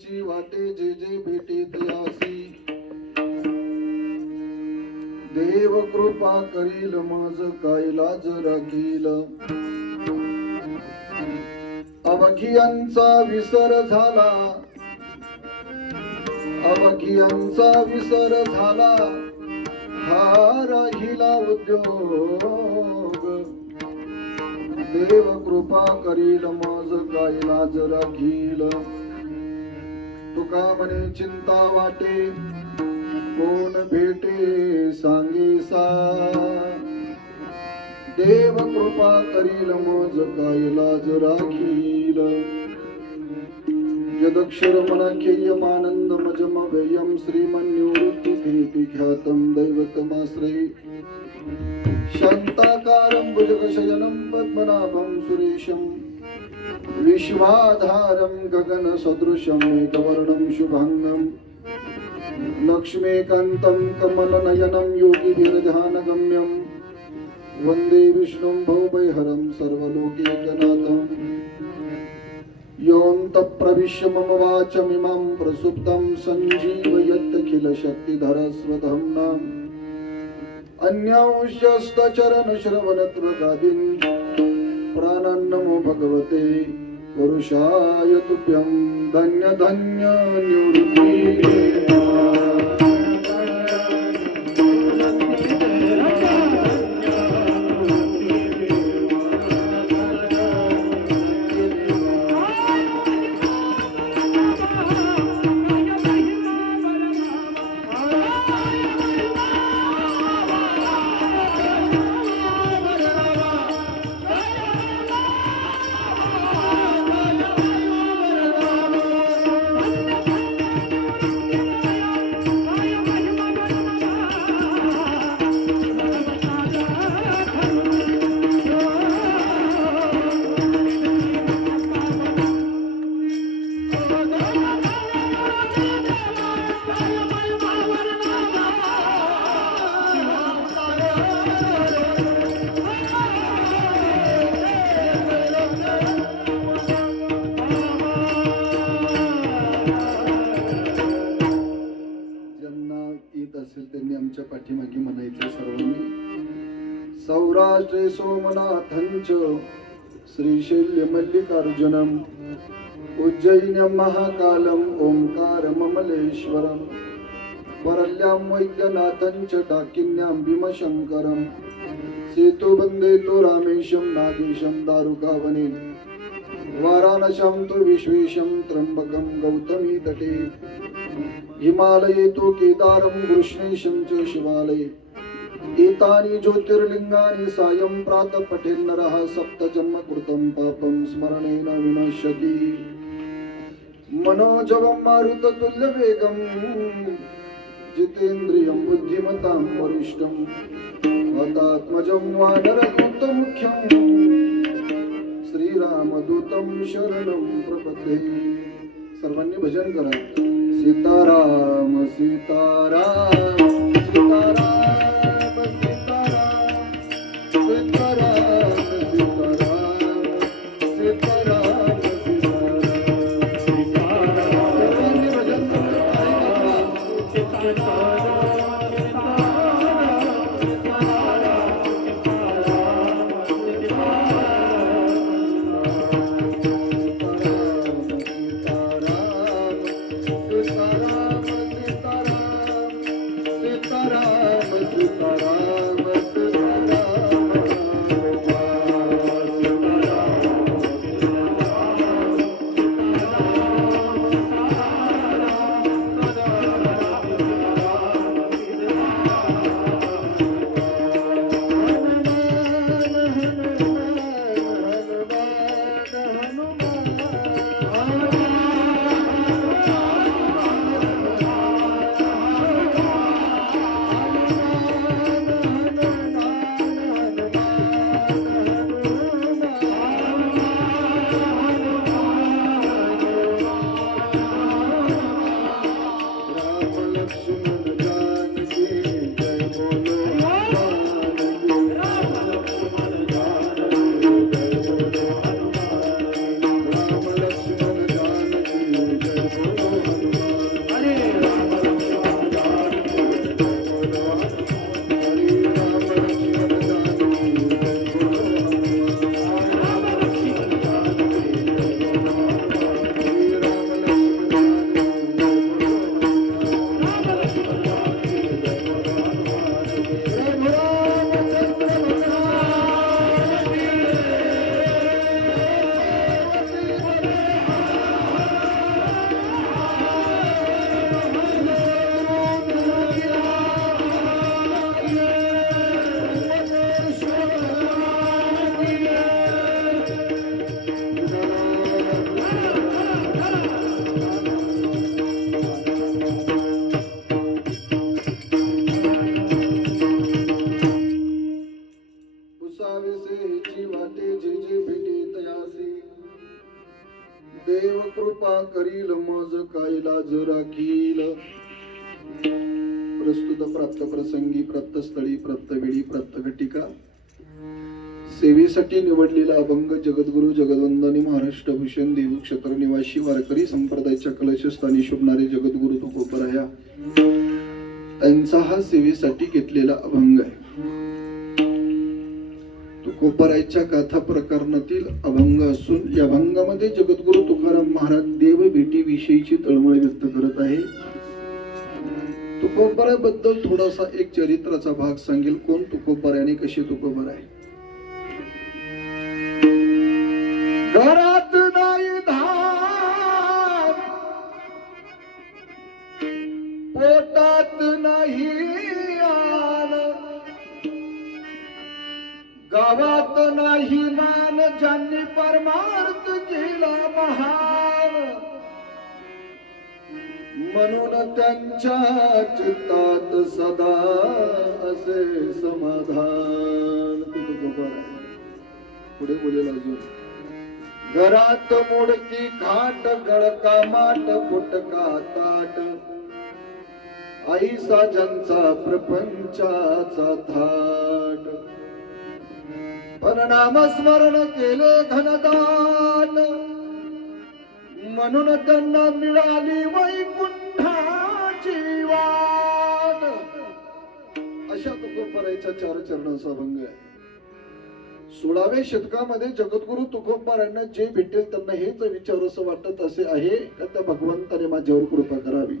जाण्याची वाटे जे जे भेटीत यासी देव कृपा करील माझ काय लाज राखील अवघियांचा विसर झाला अवघियांचा विसर झाला हा राहिला उद्योग देव कृपा करील माझ काय लाज राखील तुका म्हणे चिंता वाटे कोण भेटे सांगेसा देव कृपा करील मज काय लाज राखील यदक्षर मनाख्ययमानंद मजमव्ययम श्रीमन्निवृत्तिथेति ख्यातं दैवतमाश्रये शान्ताकारं भुजगशयनं पद्मनाभं सुरेशं विश्वाधारं गगनसदृशं मेघवर्णं शुभांगं लक्ष्मीकान्तं कमलनयनं योगिभिर्ध्यानगम्यं वन्दे विष्णुं भवभयहरं सर्वलोकैकनाथं योऽन्तःप्रविश्य मम वाचमिमां प्रसुप्तं सञ्जीवयत्यखिलशक्तिधरस्वधाम्नाम् अन्यांश्चरणश्रवणत्वगादीन् प्राणान्नमो भगवते पुरुषाय तुभ्यं धन्य धन्य निवृत्ति पाठीमागे म्हणायचं सर्वांनी सौराष्ट्रे सोमनाथंच श्रीशैल्य मल्लिकार्जुनम उज्जैन्यं महाकालम ओंकारममलेश्वरम वरल्यां वैद्यनाथंच डाकिन्यां भीमशंकरम सेतुबंदे तो रामेशं नागेशं दारुकावने वाराणस्यां तु विश्वेशं त्र्यंबकं गौतमी तटे हिमालये तु केदारं कृष्णेशं च शिवालये एतानि ज्योतिर्लिंगानि सायं प्रातः पठेन्नरः सप्तजन्मकृतं पापं स्मरणेन विनश्यति मनोजवं मारुततुल्यवेगं जितेन्द्रियं बुद्धिमतां वरिष्ठं हतात्मजं वानरयूतमुख्यं श्रीरामदूतं शरणं प्रपद्ये सर्वांनी भजन करा सीताराम सीताराम सीताराम सीताराम सीताराम सीताराम कृपा करील मज काय लाज राखील. प्रस्तुत प्राप्त प्रसंगी प्राप्त स्थळी प्राप्त वेळी प्राप्त घटिका सेवेसाठी निवडलेला अभंग जगद्गुरु जगदवंदनी महाराष्ट्र भूषण देऊ क्षेत्र निवासी वारकरी संप्रदायाच्या कलशस्थानी शोभणारे जगद्गुरु तुकोबराया त्यांचा हा सेवेसाठी घेतलेला अभंग आहे. तुकोबरायच्या गाथा प्रकरणातील अभंग असून या अभंगामध्ये जगद्गुरु तुकाराम महाराज देव भेटी विषयीची तळमळ व्यक्त करत आहे. तुकोबराबद्दल थोडासा एक चरित्राचा भाग सांगेल. कोण तुकोबराय आणि कसे तुकोबराय. घरात नाही धार पोटात नाही आन गावात नाही मान ज्यांनी परमार्थ केला महान म्हणून त्यांच्या चित्तात सदा असे समाधान. पुढे बोलेल अजून. घरात मोडकी खाट गळका माट फुटका ताट आई साजनचा प्रपंचाचा थाट पण नामस्मरण केले घनदाट म्हणून त्यांना मिळाली वैकुंठाची वाट. अशा तुकोबरायच्या 4 चरणाचा अभंग आहे. 16व्या शतकामध्ये जगद्गुरु तुकोबरायांना जे भेटेल त्यांना हेच विचारावंसं वाटत असे आहे का त्या भगवंताने माझ्यावर कृपा करावी.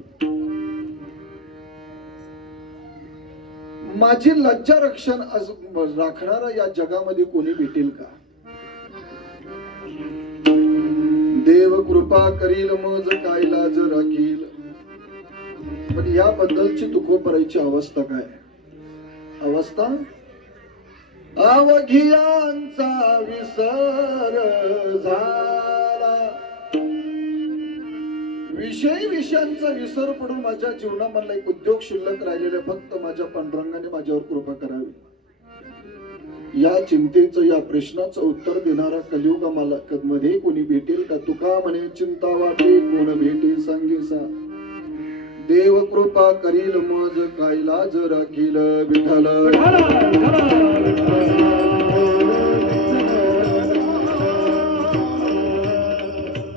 माझी लज्जा रक्षण राखणारा या जगामध्ये कोणी भेटेल का. देव कृपा करील मज काय लाज राखील. पण याबद्दलची तुकोबरायची अवस्था काय. अवस्था अवघियांचा विसर झाला. विषयांचा विसर पडून माझ्या जीवनामधला एक उद्योग शिल्लक राहिलेला फक्त माझ्या पांडुरंगाने माझ्यावर कृपा करावी. या चिंतेचं या प्रश्नाचं उत्तर देणारा कलियुग मला मध्ये कोणी भेटेल का. तुका म्हणे चिंता वाटे कोण भेटे सांगेसा. देव कृपा करील मज काय लाज राखील. विठ्ठल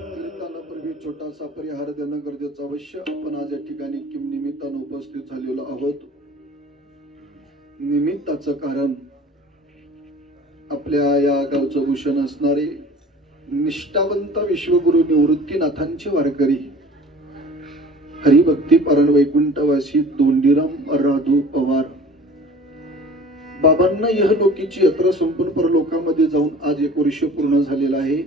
कीर्तनापूर्वी छोटासा परिहार देणं गरजेचं अवश्य. आपण आज या ठिकाणी किम निमित्तानं उपस्थित झालेलो आहोत. निमित्ताचं कारण आपल्या या गावचं भूषण असणारे निष्ठावंत विश्वगुरु निवृत्तीनाथांचे वारकरी हरिभक्ती पारण वैकुंठवासी दोंडीराम राधू पवार बाबांना यहलोकीची यात्रा संपूर्ण परलोकामध्ये जाऊन आज 1 वर्ष पूर्ण झालेला आहे.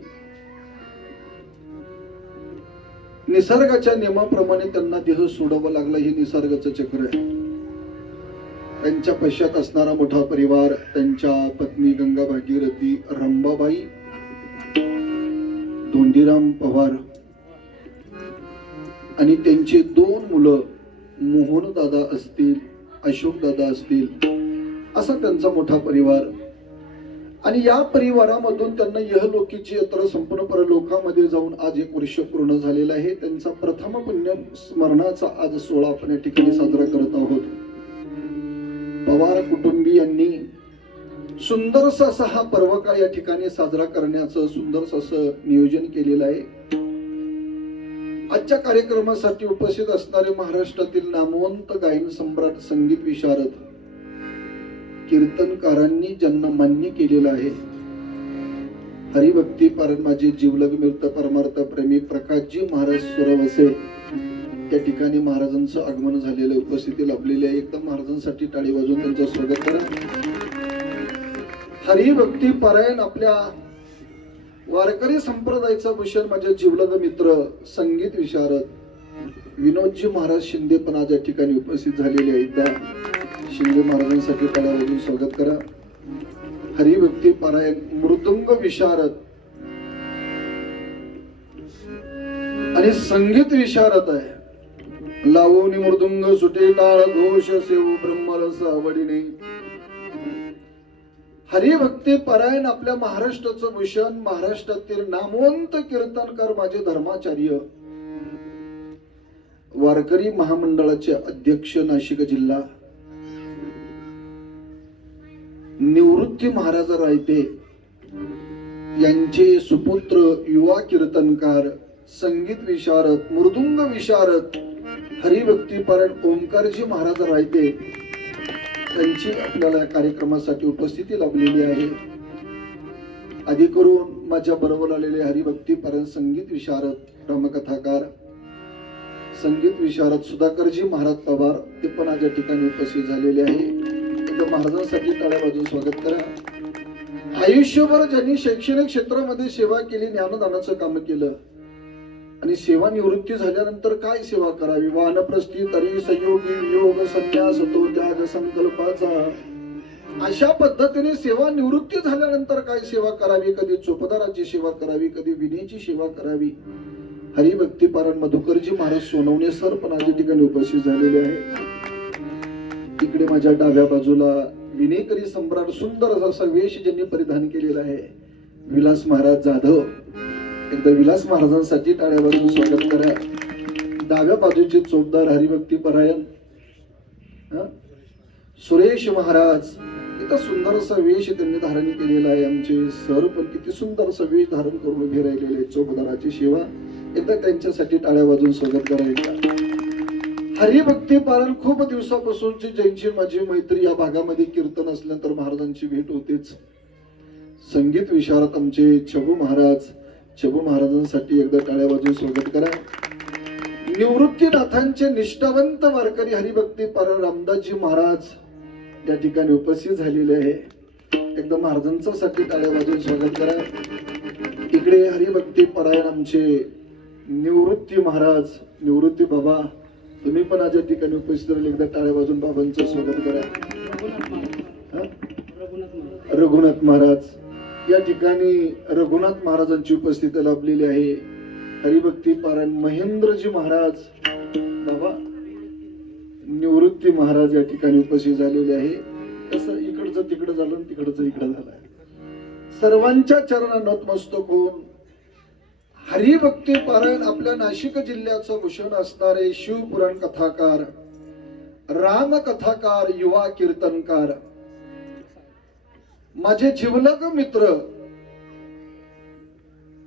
निसर्गाच्या नियमाप्रमाणे त्यांना देह सोडावा लागला. हे निसर्गाचं चक्र आहे. त्यांच्या पश्चात असणारा मोठा परिवार, त्यांच्या पत्नी गंगा भागीरथी, रंबाबाई, दोंडीराम पवार आणि त्यांचे 2 मुलं मोहन दादा असतील, अशोक दादा असतील, असा त्यांचा मोठा परिवार. आणि या परिवारामधून त्यांना यहलोकीची यात्रा संपूर्ण परलोकामध्ये जाऊन आज 1 वर्ष पूर्ण झालेला आहे. त्यांचा प्रथम पुण्य स्मरणाचा आज सोहळा आपण या ठिकाणी साजरा करत आहोत. पवार कुटुंबीयांनी सुंदरसा असा हा पर्वकाळ या ठिकाणी साजरा करण्याचं सुंदरस असं नियोजन केलेलं आहे. आजच्या कार्यक्रमासाठी उपस्थित असणारे महाराष्ट्रातील नामवंत गायन सम्राट, संगीत विशारद, कीर्तनकारांनी ज्यांना मान्य केलेलं आहे. हरिभक्ती पारण माझे जीवलग मिळत परमार्थ प्रेमी प्रकाशजी महाराज सुरवसे त्या ठिकाणी महाराजांचं आगमन झालेलं उपस्थिती लाभलेली आहे. एकदम महाराजांसाठी टाळी वाजवून त्यांचं स्वागत करा. हरिभक्ती पारायण आपल्या वारकरी संप्रदायाचा भूषण माझे जीवलग मित्र संगीत विशारद विनोदजी महाराज शिंदे पण आज या ठिकाणी उपस्थित झालेले आहेत. त्या शिंदे महाराजांसाठी टाळ्या वाजवून स्वागत करा. हरिभक्ती पारायण मृदुंग विशारद आणि संगीत विशारद आहे. लावणी मृदुंग सुटे टाळ घोष सेव ब्रह्मरस आवडीने हरिभक्ती परायण आपल्या महाराष्ट्राचं भूषण, महाराष्ट्रातील नामवंत कीर्तनकार माझे धर्माचार्य, वारकरी महामंडळाचे अध्यक्ष नाशिक जिल्हा, निवृत्ती महाराज रायते यांचे सुपुत्र, युवा कीर्तनकार, संगीत विशारद, मृदुंग विशारद, हरिभक्ती परायण ओंकारजी महाराज रायते त्यांची आपल्याला या कार्यक्रमासाठी उपस्थिती लाभलेली आहे. आधी करून माझ्या बरोबर आलेले हरिभक्ती परायण संगीत विशारद, रामकथाकार, संगीत विशारद सुधाकरजी महाराज पवार ते पण आज या ठिकाणी उपस्थित झालेले आहे. एकदा महाराजांसाठी टाळ्या वाजवून स्वागत करा. आयुष्यभर ज्यांनी शैक्षणिक क्षेत्रामध्ये सेवा केली, ज्ञानदानाचं काम केलं आणि सेवा निवृत्ती झाल्यानंतर काय सेवा करावी, वानप्रस्थी तरी संयोगी योग संन्यास तो त्याग संकल्पाचा, अशा पद्धतीने सेवा निवृत्ती झाल्यानंतर काय सेवा करावी, कधी चोपदाराची सेवा करावी, कधी विनेची सेवा करावी. हरिभक्ती परायण मधुकरजी महाराज सोनवणे सर पण आज ठिकाणी उपस्थित झालेले आहे. इकडे माझ्या डाव्या बाजूला विनेकरी सम्राट सुंदर असा वेश ज्यांनी परिधान केलेला आहे, विलास महाराज जाधव. एकदा विलास महाराजांसाठी टाळ्या वाजवून स्वागत करा. डाव्या बाजूचे चोपदार हरिभक्ती परायण सुरेश महाराज, इतका सुंदर असा वेश त्यांनी धारण केलेला आहे. आमचे सर पण किती सुंदर असा वेश धारण करून उभे राहिलेले, चोपदाराची सेवा. एकदा त्यांच्यासाठी टाळ्या वाजवून स्वागत करायचं. हरिभक्ती परायण खूप दिवसापासूनची ज्यांची माझी मैत्री, या भागामध्ये कीर्तन असल्यानंतर महाराजांची भेट होतेच. संगीत विशारद आमचे छबू महाराज, छबू महाराजांसाठी एकदा टाळ्या वाजवून स्वागत करा. निवृत्तीनाथांचे निष्ठावंत वारकरी हरिभक्ती परायण रामदासजी महाराज या ठिकाणी उपस्थित झालेले आहे. एकदा महाराजांच्या साठी टाळ्या वाजवून स्वागत करा. इकडे हरिभक्ती परायण आमचे निवृत्ती महाराज, निवृत्ती बाबा, तुम्ही पण आज या ठिकाणी उपस्थित राहिले. एकदा टाळ्या वाजवून बाबांचं स्वागत करा. रघुनाथ महाराज या ठिकाणी रघुनाथ महाराजांची उपस्थिती लाभलेली आहे. हरिभक्ती परायण महेंद्रजी महाराज बाबा, निवृत्ती महाराज या ठिकाणी उपस्थित झालेले आहे. कसं इकडचं तिकडं झालं, तिकडचं इकडं झालं. सर्वांच्या चरणात नतमस्तक होऊन हरिभक्ती परायण आपल्या नाशिक जिल्ह्याचं भूषण असणारे शिवपुराण कथाकार, राम कथाकार, युवा कीर्तनकार, माझे जिवलग मित्र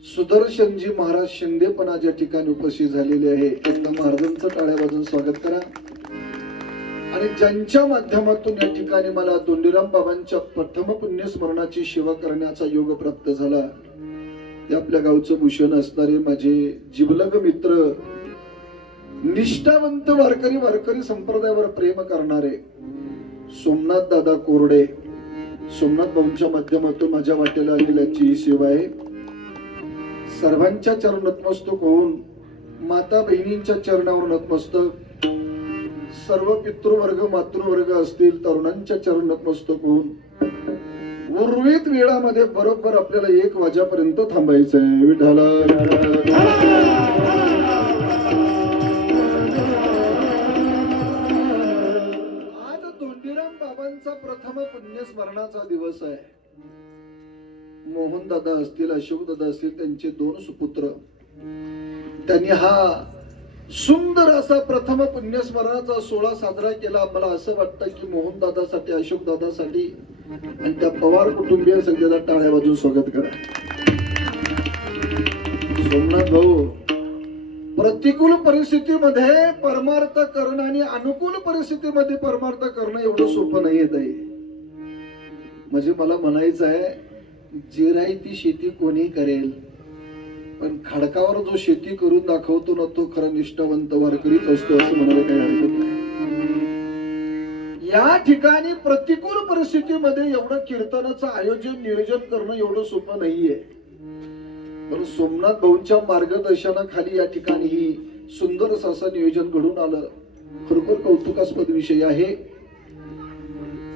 सुदर्शनजी महाराज शिंदे पण आज या ठिकाणी उपस्थित झालेले आहे. एकदा महाराजांचं टाळ्या वाजवून स्वागत करा. आणि ज्यांच्या माध्यमातून या ठिकाणी मला दोंडीराम बाबांच्या प्रथम पुण्यस्मरणाची सेवा करण्याचा योग प्राप्त झाला, ते आपल्या गावचं भूषण असणारे माझे जिवलग मित्र, निष्ठावंत वारकरी संप्रदायावर प्रेम करणारे सोमनाथ दादा कोरडे, सोमनाथ भाऊंच्या माध्यमातून माझ्या वाटेला आलेल्याची ही सेवा आहे. सर्वांच्या चरण नतमस्तक होऊन, माता बहिणींच्या चरणावर नतमस्तक, सर्व पितृवर्ग मातृवर्ग असतील तरुणांच्या चरण नतमस्तक होऊन उर्वरित वेळामध्ये बरोबर आपल्याला 1 वाजेपर्यंत थांबायचं आहे. विठाला आज दोंडीराम बाबांचा प्रथम पुण्यस्मरणाचा दिवस आहे. मोहन दादा असतील, अशोक दादा असतील, त्यांचे 2 सुपुत्र, त्यांनी हा सुंदर असा प्रथम पुण्यस्मरणाचा सोहळा साजरा केला. मला असं वाटतं की मोहन दादासाठी, अशोक दादासाठी आणि त्या पवार कुटुंबीय सगळ्याला टाळ्या वाजवून स्वागत करा. सोमनाथ भाऊ, प्रतिकूल परिस्थितीमध्ये परमार्थ करणं आणि अनुकूल परिस्थितीमध्ये परमार्थ करणं एवढं सोपं नाहीये ताई. म्हणजे मला म्हणायचं आहे, जिरायती शेती कोणी करेल, पण खडकावर जो शेती करून दाखवतो ना, तो खरा निष्ठावंत वारकरीच असतो असं म्हणायला काही हरकत नाही. या ठिकाणी प्रतिकूल परिस्थितीमध्ये एवढं कीर्तनाचं आयोजन नियोजन करणं एवढं सोपं नाहीये. पण सोमनाथ भाऊंच्या मार्गदर्शनाखाली या ठिकाणी ही सुंदर असं नियोजन घडून आलं. खरोखर कौतुकास्पद विषय आहे.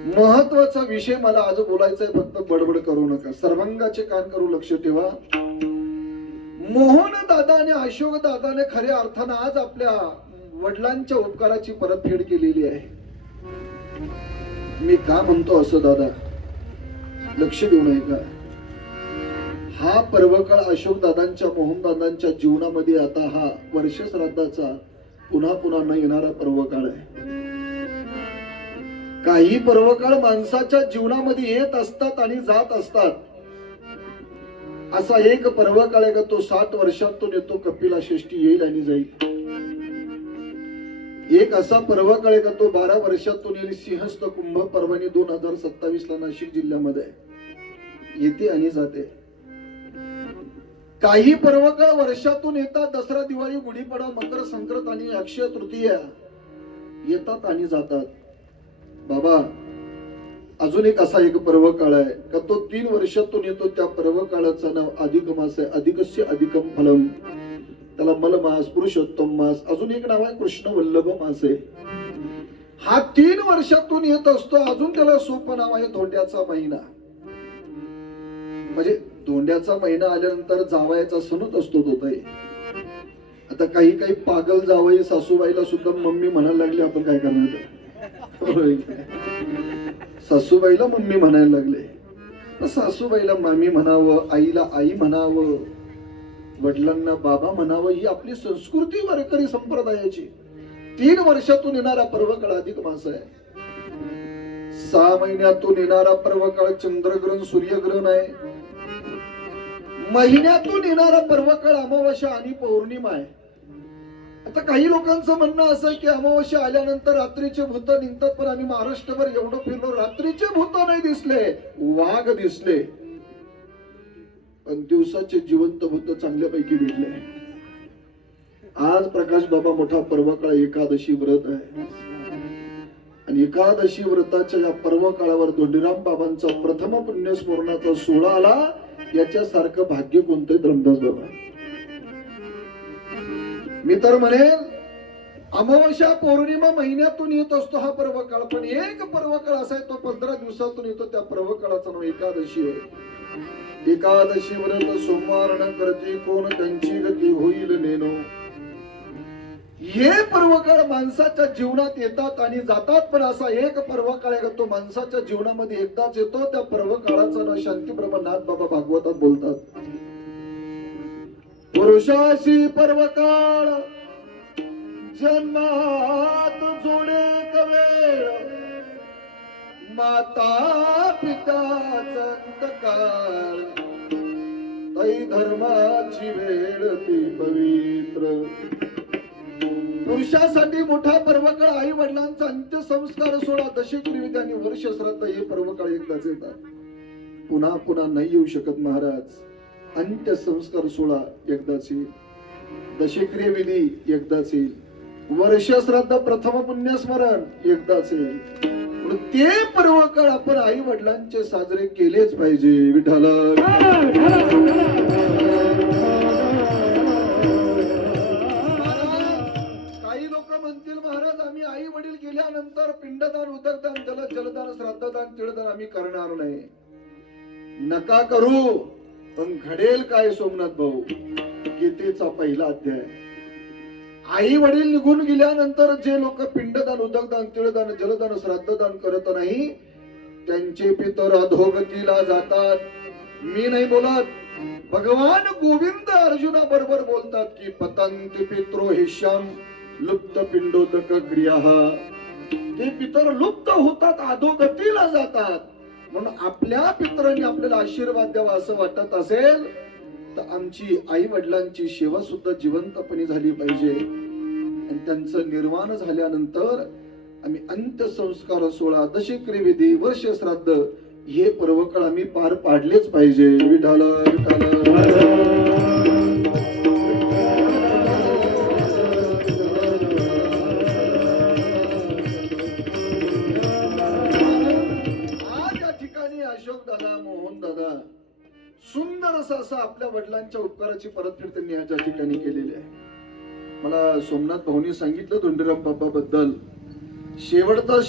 महत्वाचा विषय मला आज बोलायचा आहे, फक्त बडबड करू नका, सर्वांगाचे कान करू लक्ष ठेवा. मोहन दादा आणि अशोक दादाने खऱ्या अर्थानं आज आपल्या वडिलांच्या उपकाराची परतफेड केलेली आहे. मी का म्हणतो असं दादा, लक्ष देऊ नये का? हा पर्वकाळ अशोक दादांच्या मोहन दादांच्या जीवनामध्ये आता हा वर्ष श्राद्धाचा पुन्हा पुन्हा न येणारा पर्वकाळ आहे. काही पर्वकाळ माणसाच्या जीवनामध्ये येत असतात आणि जात असतात. असा एक पर्वकाळ आहे का तो 60 वर्षातून येतो, कपिला षष्ठी येईल आणि जाईल. एक असा पर्वकाळ आहे का तो 12 वर्षातून येईल, सिंहस्थ कुंभ पर्वणी 2027 ला नाशिक जिल्ह्यामध्ये येते आणि जाते. काही पर्वकाळ वर्षातून येतात, दसरा, दिवाळी, गुढीपाडवा, मकर संक्रांत आणि अक्षय तृतीया येतात आणि जातात. बाबा, अजून एक असा एक पर्वकाळ आहे का तो 3 वर्षातून येतो. त्या पर्वकाळाचं नाव अधिक मास आहे. अधिकस्य अधिकम फलम, त्याला मल मास, पुरुषोत्तम मास. अजून एक नाव आहे कृष्ण वल्लभ मास आहे. हा 3 वर्षातून येत असतो. अजून त्याला सोपं नाव आहे धोंड्याचा महिना. म्हणजे धोंड्याचा महिना आल्यानंतर जावयाचा सणच असतो तो ताई. आता काही काही पागल जावई सासूबाईला सुद्धा मम्मी म्हणायला लागले, आपण काय करणार? सासूबाईला मम्मी म्हणायला लागले. सासूबाईला मामी म्हणावं, आईला आई म्हणावं, वडिलांना बाबा म्हणावं, ही आपली संस्कृती वारकरी संप्रदायाची. 3 वर्षातून येणारा पर्वकाळ अधिक मास आहे. 6 महिन्यातून येणारा पर्वकाळ चंद्रग्रहण, सूर्यग्रहण आहे. महिन्यातून येणारा पर्वकाळ अमावास्या आणि पौर्णिमा आहे. आता काही लोकांचं म्हणणं असं की अमावास्या आल्यानंतर रात्रीचे भूत निघतात, पण आम्ही महाराष्ट्रभर एवढं फिरलो, रात्रीचे भूत नाही दिसले, वाघ दिसले, पण दिवसाचे जिवंत भूत चांगल्यापैकी भेटले. आज प्रकाश बाबा मोठा पर्वकाळ एकादशी व्रत आहे आणि एकादशी व्रताच्या या पर्वकाळावर धोंडीराम बाबांचा प्रथम पुण्यस्मरणाचा सोहळा आला. याच्यासारखं भाग्य कोणतं धर्मदास बाबा? मी तर म्हणेल अमावस्या पौर्णिमा महिन्यातून येत असतो हा पर्वकाळ, पण एक पर्वकाळ असा आहे तो 15 दिवसातून येतो. त्या पर्वकाळाचं नाव एकादशी आहे. एकादशी व्रत सोमवार न करती कोण त्यांची गती होईल नेनो. हे पर्वकाळ माणसाच्या जीवनात येतात आणि जातात, पण असा एक पर्वकाळ आहे तो माणसाच्या जीवनामध्ये एकदाच येतो. त्या पर्वकाळाचं नाव शांतीप्रभनाथ बाबा भागवतात बोलतात. पुरुषाशी पर्वकाळ जन्मात जोडे कवेळ, माता पित्याचा अंतकाळ, तै धर्माची वेळ ती पवित्र. पुरुषासाठी मोठा पर्वकाळ आई वडिलांचा अंत्यसंस्कार सोहळा, दशेकरी विधी आणि वर्ष श्राद्ध हे पर्वकाळ एकदाच येतात. पुन्हा पुन्हा नाही येऊ शकत महाराज. अंत्यसंस्कार सोहळा एकदाच येईल, दशेक्रिय विधी एकदाच येईल, वर्ष श्राद्ध प्रथम पुण्यस्मरण एकदाच येईल. ते पर्वकाळ आपण आई वडिलांचे साजरे केलेच पाहिजे. विठ्ठला म्हणतील महाराज आम्ही आई वडील गेल्यानंतर पिंडदान, उदकदान, जलदान, श्राद्धदान, तिळदान आम्ही करणार नाही. नका करू, पण घडेल काय सोमनाथ भाऊ? गीतेचा पहिला अध्याय. आई वडील निघून गेल्यानंतर जे लोक पिंडदान, उदकदान, तिळदान, जलदान, श्राद्धदान करत नाही त्यांचे पितर अधोगतीला जातात. मी नाही बोलत, भगवान गोविंद अर्जुना बरोबर बोलतात की पतंती पित्रो हिश्याम लुप्त पिंडोदक क्रिया. ते पितर लुप्त होतात, अधोगतीला जातात. म्हणून आपल्या पितरांनी आपल्याला आशीर्वाद द्यावा असं वाटत असेल तर आमची आई वडिलांची सेवा सुद्धा जिवंतपणे झाली पाहिजे. आणि त्यांचं निर्वाण झाल्यानंतर आम्ही अंत्यसंस्कार सोहळा, दशेक्रिय विधी, वर्ष श्राद्ध हे पर्वकाळ आम्ही पार पाडलेच पाहिजे. विठाला विठाला अशोक दादा, मोहन दादा सुंदर असं आपल्या वडिलांच्या उपकाराची परतफेड त्यांनी या ठिकाणी केलेली आहे. मला सोमनाथ भाऊनी सांगितलं धोंडीराम बाबा बद्दल शेवटचा